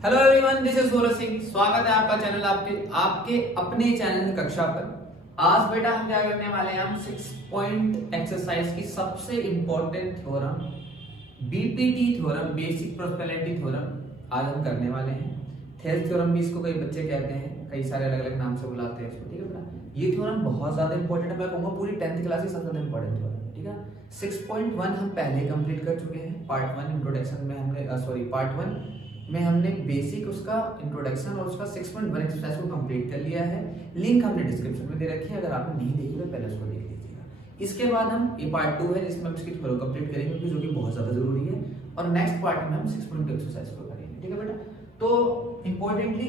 Hello everyone, this is Gorakh Singh. स्वागत है आपका चैनल आपके अपने चैनल कक्षा पर। आज बेटा हम क्या करने वाले हैं, हम 6 पॉइंट एक्सरसाइज की सबसे important theorem BPT theorem, basic probability theorem आज हम करने वाले हैं। थेल्स थ्योरम भी इसको कई बच्चे कहते हैं, कई सारे अलग अलग नाम से बुलाते हैं इसको, ठीक है बेटा। ये थ्योरम बहुत ज्यादा इंपॉर्टेंट है, मैं कहूंगा पूरी 10th क्लास की सबसे ज्यादा इंपॉर्टेंट थ्योरम, ठीक है। 6.1 हम पहले कंप्लीट कर चुके हैं। पार्ट 1 इंट्रोडक्शन में हमने पार्ट 1 में हमने बेसिक उसका इंट्रोडक्शन और उसका 6.1 एक्सरसाइज को कंप्लीट कर लिया है। लिंक हमने डिस्क्रिप्शन में दे रखी है, अगर आपने नहीं देखी तो पहले उसको देख लीजिएगा। इसके बाद हम ये पार्ट 2 है जिसमें हम इसकी थ्योरम कंप्लीट करेंगे जो कि बहुत ज्यादा जरूरी है, और नेक्स्ट पार्ट में हम 6.2 एक्सरसाइज को करेंगे, ठीक है बेटा। तो इंपॉर्टेंटली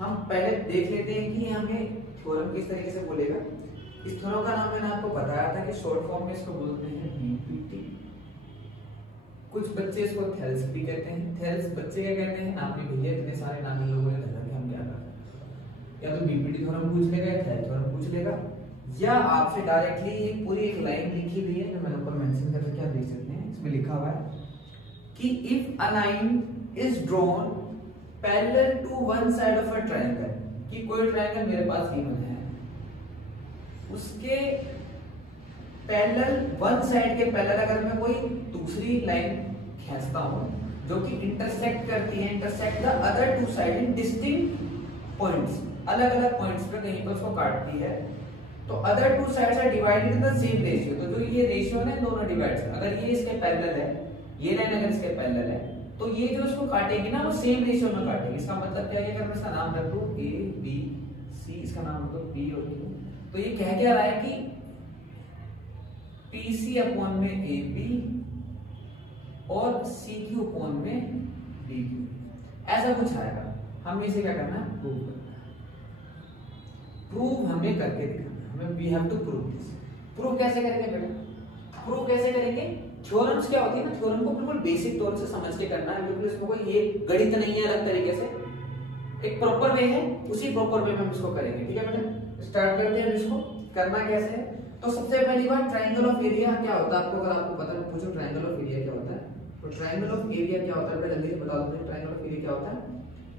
हम पहले देख लेते हैं कि हमें थ्योरम किस तरीके से बोलेगा। इस थ्योरम का नाम मैंने आपको बताया था कि शॉर्ट फॉर्म में इसको बोलते हैं बीपीटी। कुछ बच्चे इसको थेल्स भी कहते हैं। थेल्स बच्चे क्या कहते हैं, आपने भैया इतने सारे नाम इन लोगों ने धरा के हम क्या करते हैं, या तो बीपीटी थ्योरम पूछ लेगा या थेल्स थ्योरम पूछ लेगा, या आपसे डायरेक्टली पूरी एक लाइन लिखी हुई है जो मैंने ऊपर मेंशन कर रखा है, आप देख सकते हैं। इसमें लिखा हुआ है कि if a line is drawn parallel to one side of a triangle, कि कोई ट्रायंगल मेरे पास गिवन है, उसके पैरेलल वन साइड के पैरेलल अगर मैं कोई दूसरी लाइन खींचता हूं जो कि इंटरसेक्ट करती है, intersect the other two side in distinct points, अलग अलग पॉइंट्स पे कहीं पर उसको काटती है, तो other two sides are divided in the same ratio. तो जो ये रेशियो है दोनों डिवाइड, अगर ये इसके पैरेलल है, ये लाइन अगर इसके पैरेलल है, तो ये जो इसको काटेगी ना वो सेम रेशियो में काटेगी। इसका मतलब क्या है, अगर मैं इसका नाम रख दूं ए बी सी, इसका नाम रख दूं पी और क्यू, तो ये कह क्या रहा है कि पीसी अपॉन में ए बी और सी क्यू अपॉन में डी क्यू, ऐसा कुछ आएगा। हमें इसे क्या करना है, प्रूव करना है। प्रूव हमें करके दिखाना, हमें we have to prove this. Prove कैसे करेंगे बेटा, प्रूव कैसे करेंगे, थ्योरम्स क्या होती है ना, थ्योरम को बिल्कुल बेसिक तौर से समझ के करना है, बिल्कुल इसमें कोई ये गणित नहीं है अलग तरीके से, एक प्रॉपर वे है, उसी प्रॉपर वे में हम इसको करेंगे, ठीक है बेटा। स्टार्ट करते हैं इसको करना कैसे है। तो सबसे पहली बात, ट्रायंगल ऑफ एरिया क्या होता है, आपको अगर आपको पता है पूछो ट्रायंगल ऑफ एरिया क्या होता है, तो ट्रायंगल ऑफ एरिया क्या होता है बेटा, जल्दी से बता दो। ट्रायंगल ऑफ एरिया क्या होता है,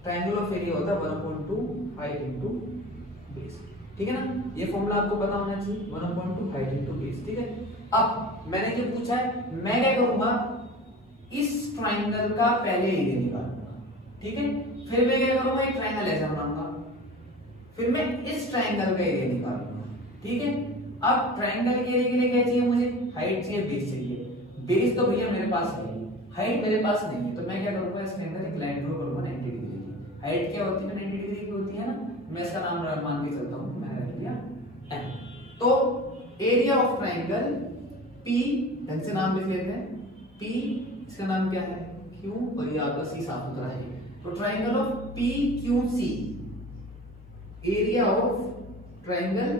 ट्रायंगल ऑफ एरिया होता है 1/2 हाइट इनटू बेस, ठीक है ना। ये फॉर्मूला आपको पता होना चाहिए, 1/2 हाइट इनटू बेस, ठीक है। अब मैंने जो पूछा है, मैं क्या करूंगा, इस ट्रायंगल का पहले एरिया निकालूंगा, ठीक है। फिर मैं क्या करूंगा, एक ट्रायंगल ऐसा बनाऊंगा, फिर मैं इस ट्रायंगल का एरिया निकालूंगा, ठीक है। अब ट्रायंगल के एरिया के लिए क्या चाहिए मुझे, हाइट चाहिए, बेस चाहिए। बेस तो भैया मेरे पास है, हाइट मेरे पास नहीं है, तो मैं क्या करूंगा, इसके अंदर एक लाइन ड्रॉ करूंगा 90 डिग्री की। हाइट क्या होती है, 90 डिग्री की होती है ना, मैं इसका नाम मान के चलता हूं, मैंने रख दिया एन। तो एरिया ऑफ ट्रायंगल P, ढंग से नाम लिख लेते हैं, P इसका नाम क्या है, Q, और ये आपका C साफ सुथरा है। तो triangle of PQC, area of triangle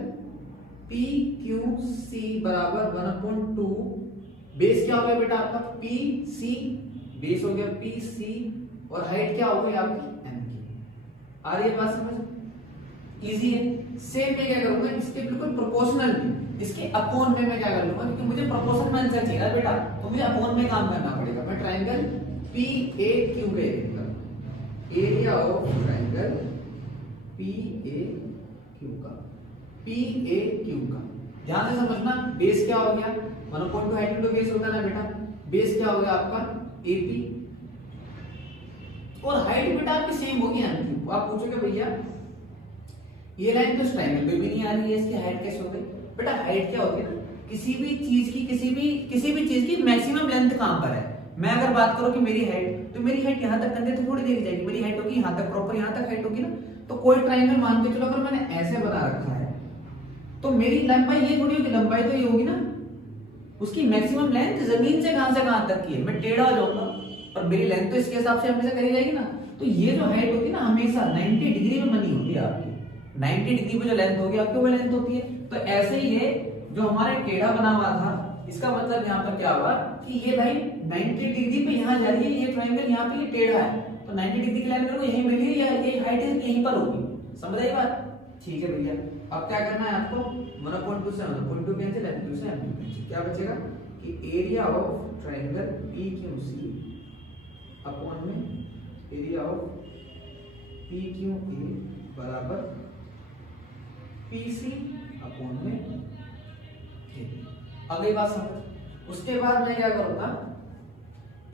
PQC बराबर 1/2, बेस क्या हो गया बेटा आपका PC, बेस हो गया PC, और हाइट क्या हो गई आपकी M की। आ रही है बात समझ, इजी है। सेम मैं क्या करूंगा, इसके बिल्कुल प्रोपोर्शनल में, इसके अपॉन में मैं क्या कर लूंगा, क्योंकि मुझे प्रोपोर्शन में आंसर चाहिए बेटा, तो मुझे अपॉन में काम करना पड़ेगा। मैं ट्रायंगल PAQ का एरिया ऑफ ट्रायंगल PAQ का ध्यान से समझना। बेस क्या हो गया, 1/2 हाइट इनटू बेस होता है ना बेटा, बेस क्या हो गया आपका AP, और हाइट बेटा आपकी सेम होगी MQ। आप पूछोगे भैया ये लाइन तो इस ट्रायंगल पे भी नहीं आ रही है, इसकी हाइट कैसे हो गई बेटा। हाइट क्या होती है ना, किसी भी चीज की मैक्सिमम लेंथ कहां पर है। मैं अगर बात करूं कि मेरी हाइट, तो मेरी हाइट यहां तक कंधे तो थोड़ी देखी जाएगी, मेरी हाइट होगी यहां तक, प्रॉपर यहां तक हाइट होगी ना। तो कोई ट्रायंगल मान के चलो, अगर मैंने ऐसे बना रखा है, तो मेरी लंबाई ये थोड़ी होगी, लंबाई तो ये होगी ना, उसकी मैक्सिमम लेंथ जमीन से कहां तक की है, मैं टेढ़ा हो जाऊंगा और मेरी लेंथ तो इसके हिसाब से हमेशा करी जाएगी ना। तो ये जो हाइट होती है ना, हमेशा 90 डिग्री में बनी होती है आपकी, 90 डिग्री पे जो लेंथ होगी आपकी वो लेंथ होती है। तो ऐसे ही ये जो हमारा टेढ़ा बना हुआ था, इसका मतलब यहाँ पर क्या हुआ कि ये लाइन 90 डिग्री पे यहाँ जा रही है, ये ट्रायंगल यहाँ पे ये टेढ़ा है, तो 90 डिग्री की लाइन मेरे को यहीं मिली है, या ये हाइट यहीं पर होगी, समझ आई बात, ठीक है भैया। अब क्या करना है आपको, 1/2 से 1/2 कैंसिल, M2 से M2 कैंसिल, क्या बचेगा कि area of triangle PQC upon में area of P Q A बराबर पी सी अपॉन में ए। अगली बात समझ। उसके बाद मैं क्या करूंगा,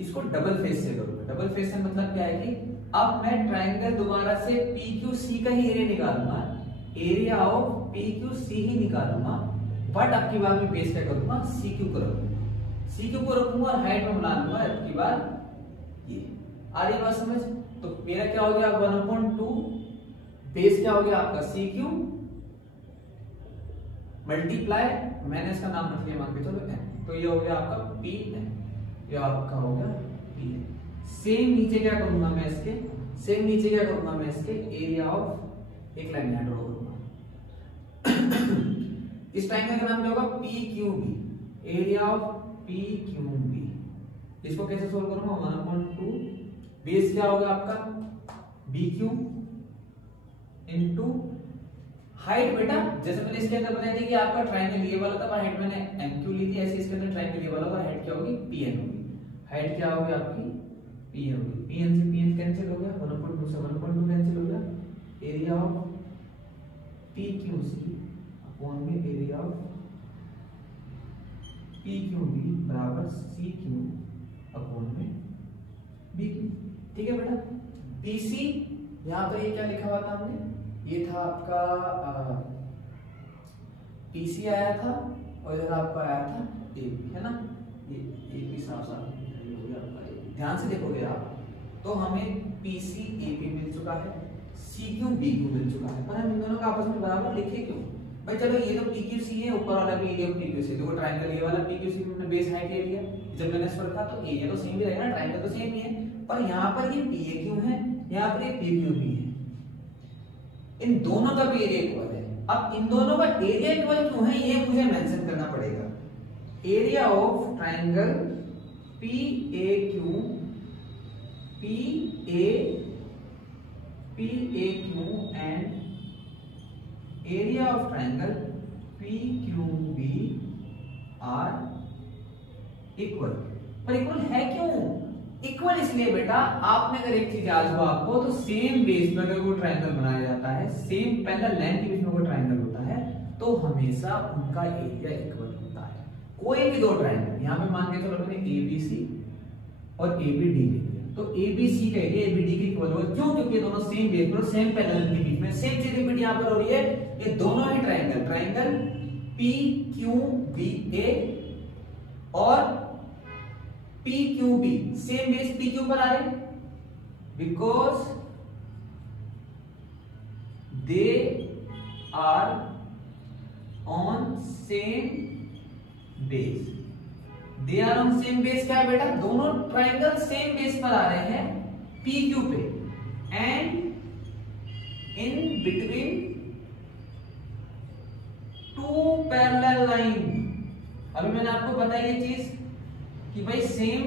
इसको डबल फेस से करूंगा। डबल फेस से मतलब क्या है कि अब मैं ट्राइंगल दोबारा से पी क्यू सी का ही एरिया निकालूंगा, area of P Q C ही निकालूंगा, बट अब की बार मैं बेस क्या करूंगा, सी क्यू को रखूंगा। सी क्यू को रखूंगा और हाइट में बना लूंगा अब की बार ये। आ रही बात समझ। तो मेरा क्या हो गया 1/2, बेस क्या हो गया आपका सी क्यू मल्टीप्लाई, मैंने इसका नाम रख लिया मान के चलो n, तो ये हो गया आपका पी एन, ये आपका हो गया पी एन। सेम नीचे क्या करूंगा मैं इसके, सेम नीचे क्या करूंगा मैं इसके एरिया ऑफ एक लाइन यहाँ ड्रॉ करूंगा। इस ट्रायंगल का नाम क्या होगा, P Q B, area of P Q B. इसको कैसे सोल्व करूंगा, 1/2 बेस क्या होगा आपका बी क्यू इंटू हाइट। बेटा जैसे मैंने इसके अंदर बताया था कि आपका ट्रायंगल ये वाला था, हाइट मैंने एम क्यू ली थी, ऐसे इसके अंदर ट्रायंगल ये वाला होगा, हाइट क्या होगी पी एन होगी। हाइट क्या होगी आपकी पी एन होगी। पी एन से पी एन कैंसिल हो गया, 1/2 से 1/2 कैंसिल हो गया, area of P Q C upon में area of P Q B बराबर सी क्यू अपॉन में बी क्यू। ठीक है बेटा। पीसी यहाँ पर ये क्या लिखा हुआ था हमने, ये था आपका पीसी आया था और इधर आपका आया था ए, है ना, ये भी साफ साफ हो गया आपका। ध्यान से देखोगे आप तो हमें पीसी ए बी मिल चुका है, सी क्यू बी क्यू मिल चुका है, पर हम इन दोनों का आपस में बराबर लिखे क्यों भाई। चलो ये तो पी क्यू सी है, ऊपर वाला भी एरिया पी क्यू सी, देखो ट्रायंगल ये वाला पी क्यू सी में बेस हाइट ले लिया, जब मैंने इसको रखा तो एरिया तो सेम ही रहेगा ना, ट्रायंगल तो सेम ही है, पर यहाँ पर ये पी ए क्यू है, यहाँ पर ये पी क्यू बी है, इन दोनों का भी एरिया इक्वल है। अब इन दोनों का एरिया इक्वल क्यों है ये मुझे मेंशन करना पड़ेगा। Area of triangle P A Q and area of triangle P Q B are equal. पर इक्वल है क्यों, इक्वल इसलिए बेटा आपने अगर एक चीज याद हो आपको तो सेम बेस पर अगर कोई ट्रायंगल बनाया जाता है, सेम पैरेलल लाइन के बीच में कोई ट्रायंगल होता है तो हमेशा उनका एरिया इक्वल होता है। कोई भी दो ट्रायंगल यहाँ पे मान के चलो अपने एबीसी और एबीडी ले लिया तो एबीसी का एरिया एबीडी के इक्वल होगा। क्यों, क्योंकि ये दोनों सेम बेस पर सेम पैरेलल के बीच में सेम चीज रिपीट यहाँ पर हो रही है। ये दोनों ही triangle P Q B A और P Q B same base P Q पर आ रहे because they are on same base. They are on same base क्या है बेटा, दोनों ट्रायंगल सेम बेस पर आ रहे हैं पी क्यू पे and in between two parallel line. अभी मैंने आपको बताई ये चीज कि भाई सेम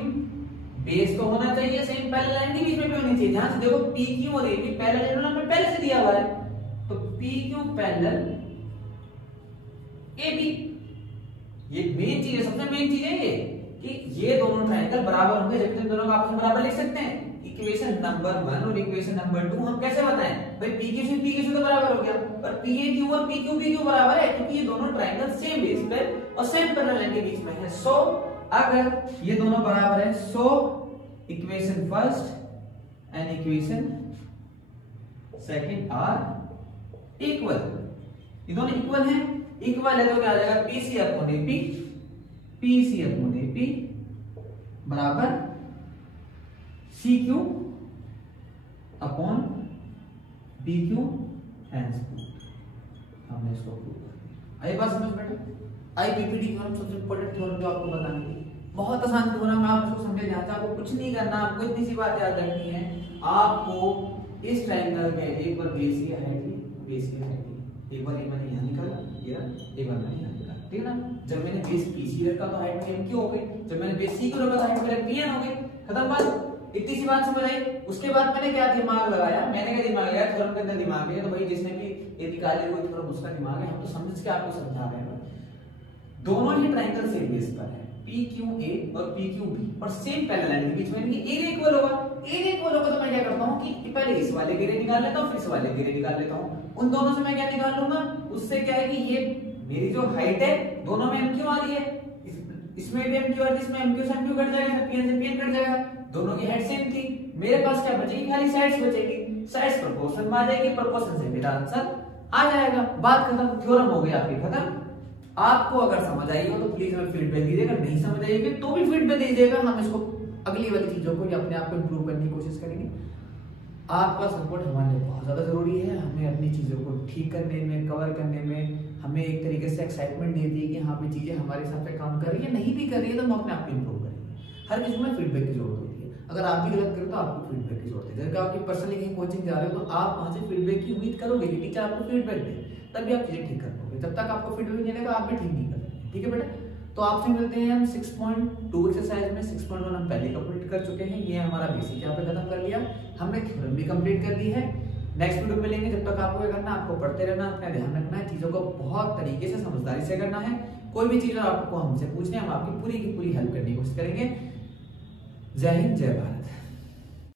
बेस तो होना चाहिए, सेम पैरेलल लाइन के बीच में भी होनी चाहिए। ध्यान से देखो पी क्यू और ए बी पैरेलल इन्होंने हमें पहले से दिया हुआ है, तो P Q parallel A B. ये मेन चीज है, सबसे मेन चीज है ये कि ये दोनों ट्रायंगल बराबर होंगे जब इन दोनों का आपस में बराबर लिख सकते हैं। इक्वेशन नंबर 1 और इक्वेशन नंबर 2 हम कैसे बताएं भाई, पी क्यू सी तो बराबर हो गया, पर पी ए क्यू और पी क्यू बी क्यू बराबर है क्योंकि ये दोनों ट्रायंगल सेम बेस पे और सेम पैरेलल लाइन के बीच में है। सो अगर ये दोनों बराबर है so equation first and equation second are equal. ये दोनों इक्वल हैं, इक्वल है तो क्या आ जाएगा PC upon AP, PC upon AP बराबर C Q upon B Q hence हमने इसको प्रूव कर दिया। आई बात समझ बेटे। आईपीपीटी थ्योरम सबसे इंपॉर्टेंट थ्योरम जो आपको बतानी है, बहुत आसान थ्योरम है, आप इसको समझे ध्यान से, आपको कुछ नहीं करना, आपको इतनी सी बात याद रखनी है। आपको इस ट्रायंगल के एक बार बेस की हाइट ली, बेस की हाइट ली, एक बार ये मैंने यहाँ निकाला, ये एक बार मैंने यहाँ निकाला, ठीक है ना। जब मैंने बेस पीसी रखा तो हाइट में क्यों हो गई, जब मैंने बेस सी को रखा तो हाइट में पीएन हो गई, खत्म बात। इतनी सी बात समझ आई। उसके बाद मैंने क्या दिमाग लगाया, मैंने क्या दिमाग लगाया, थ्योरम के अंदर दिमाग है तो भाई जिसने भी ये निकाले हुए थ्योरम उसका दिमाग है, हम तो समझ के आपको समझा रहे हैं। दोनों ही ट्रायंगल सेम बेस पर है, PQA और PQB और सेम पैरेलल लाइन के बीच में इनकी एरिया इक्वल होगा। एरिया इक्वल होगा तो मैं क्या करता हूँ कि पहले इस वाले के एरिया निकाल लेता हूँ, फिर इस वाले के एरिया निकाल लेता हूँ। उन दोनों से मैं क्या निकाल लूंगा, उससे क्या है कि ये मेरी जो हाइट है दोनों में MQ आ रही है, इसमें भी MQ आ रही है, इसमें MQ से MQ कट जाएगा, PN से PN कट जाएगा, दोनों की हाइट सेम थी। मेरे पास क्या बचेगी, खाली साइड्स बचेगी, साइड्स प्रोपोर्शन में आ जाएगी, प्रोपोर्शन से मेरा आंसर आ जाएगा। बात खत्म, थ्योरम हो गया आपकी खत्म। आपको अगर समझ आई हो तो प्लीज हमें फीडबैक दीजिएगा, नहीं समझ आई तो भी फीडबैक दीजिएगा, हम इसको अगली वाली चीजों को या अपने आप को इंप्रूव करने की कोशिश करेंगे। आपका सपोर्ट हमारे लिए बहुत ज्यादा जरूरी है, हमें अपनी चीजों को ठीक करने में, कवर करने में हमें एक तरीके से एक्साइटमेंट देती है कि हाँ भी चीजें हमारे हिसाब से काम कर रही है, नहीं भी कर रही है तो हम अपने आप को इंप्रूव करेंगे। हर चीज में फीडबैक की जरूरत होती है, अगर आप भी गलत करें तो आपको फीडबैक की जरूरत है। जैसे आपकी पर्सनली कहीं कोचिंग जा रहे हो तो आप वहां से फीडबैक की उम्मीद करोगे कि टीचर आपको फीडबैक दे, तभी आप चीजें ठीक कर पाओगे। जब तक आपको फीडबैक नहीं देगा आप भी ठीक नहीं कर सकते। ठीक है बेटा, तो आपसे मिलते हैं हम 6.2 एक्सरसाइज में। 6.1 हम पहले कंप्लीट कर चुके हैं, ये हमारा बेसिक यहाँ पे खत्म कर लिया, हमने थ्योरम भी कंप्लीट कर ली है। नेक्स्ट वीडियो में मिलेंगे, जब तक आपको क्या करना है, आपको पढ़ते रहना, अपना ध्यान रखना है, चीजों को बहुत तरीके से समझदारी से करना है। कोई भी चीज आपको हमसे पूछने हम आपकी पूरी की पूरी हेल्प करने की कोशिश करेंगे। जय हिंद, जय भारत।